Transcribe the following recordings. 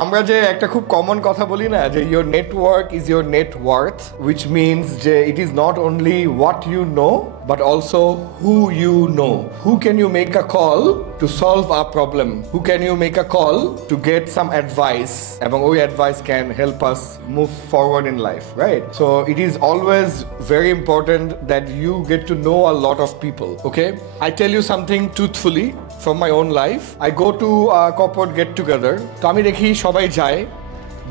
আমরা যে একটা খুব কমন কথা বলি না যে your network is your net worth, which means যে it is not only what you know but also who you know. Who can you make a call to solve a problem? Who can you make a call to get some advice? এবং ওই advice can help us move forward in life, right? So it is always very important that you get to know a lot of people, okay? I tell you something truthfully from my own life. I go to a corporate get together. তো আমি দেখি সবাই যায়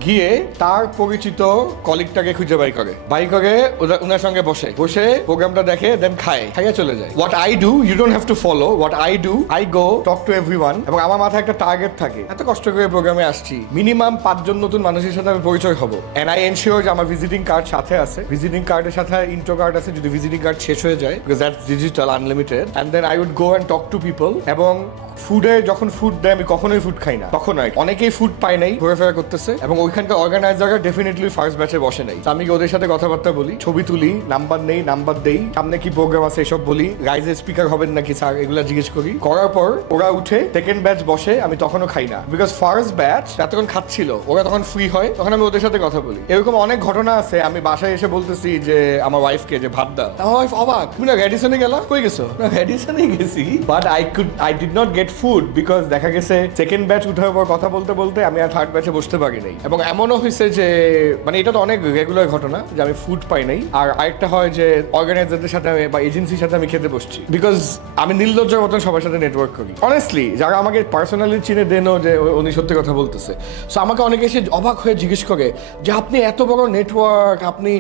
গিয়ে তার পরিচিত কলিগটাকে খুঁজে by করে ওনার সঙ্গে বসে প্রোগ্রামটা দেখে দেন খাইয়া চলে যায়। What I do, you don't have to follow what I do, I go talk to everyone. এবং আমার মাথায় একটা টার্গেট থাকে, এত কষ্ট করে প্রোগ্রামে আসছি, মিনিমাম 5 জন নতুন মানুষের সাথে আমি পরিচয় হবো। এন্ড আই এনশিওর যে আমার ভিজিটিং কার্ড সাথে আছে, ভিজিটিং কার্ডের সাথে ইন্ট্রো কার্ড আছে, যদি ভিজিটিং কার্ড শেষ হয়ে যায় because that's digital unlimited, and then I would go and talk to people. এবং ফুডে যখন ফুড দেয় আমি কখনোই ফুড খাই না, তখন অনেকেই ফুড পায় নাই, ঘোরাফেরা করতেছে এবং ওইখানকার অর্গানাইজার ডেফিনেটলি ফার্স্ট ব্যাচে বসে নাই। আমি ওদের সাথে কথাবার্তা বলি, ছবি তুলি, নাম্বার নেই, নাম্বার দেই, সামনে কি প্রোগ্রাম আছে এসব বলি, রাইজের স্পিকার হবেন নাকি স্যার এগুলা জিজ্ঞেস করি। করার পর ওরা উঠে সেকেন্ড ব্যাচ বসে, আমি তখনও খাই না বিকজ ফার্স্ট ব্যাচ এতক্ষণ খাচ্ছিল, ওরা তখন ফ্রি হয়, তখন আমি ওদের সাথে কথা বলি। এরকম অনেক ঘটনা আছে, আমি বাসায় এসে বলতেছি যে আমার ওয়াইফকে যে ভাত দাও, আমার ওয়াইফ অবাক, তুমি না রেডিসনে গেলা, কই গেছো? না রেডিসনে গেছি, but I did not get food because দেখা গেছে সেকেন্ড ব্যাচ উঠার পর কথা বলতে বলতে আমি আর থার্ড ব্যাচে বসতে পারি নাই। এবং এমনও হয়েছে যে মানে এটা তো অনেক রেগুলার ঘটনা যে আমি ফুড পাই নাই। আর আরেকটা হয় যে অর্গানাইজারদের সাথে বা এজেন্সির সাথে আমি খেতে বসছি বিকজ আমি নির্লজ্জের মতন সবার সাথে নেটওয়ার্ক করি। অনেস্টলি যারা আমাকে পার্সোনালি চিনে দেনও যে উনি সত্যি কথা বলতেছে, সো আমাকে অনেকে এসে অবাক হয়ে জিজ্ঞেস করে যে আপনি এত বড় নেটওয়ার্ক, আপনি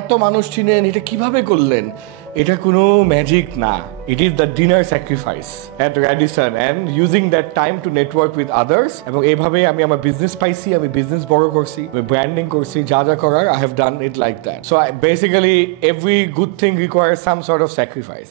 এত মানুষ চিনেন, এটা কিভাবে করলেন? এটা কোনো ম্যাজিক না, it is the dinner sacrifice at Radisson and using that time to network with others. এবং এইভাবে আমি আমার বিজনেস পাইছি, আমি বিজনেস বড় করছি, ব্র্যান্ডিং করছি, যা যা করার I have done it like that. So basically every good thing requires some sort of sacrifice.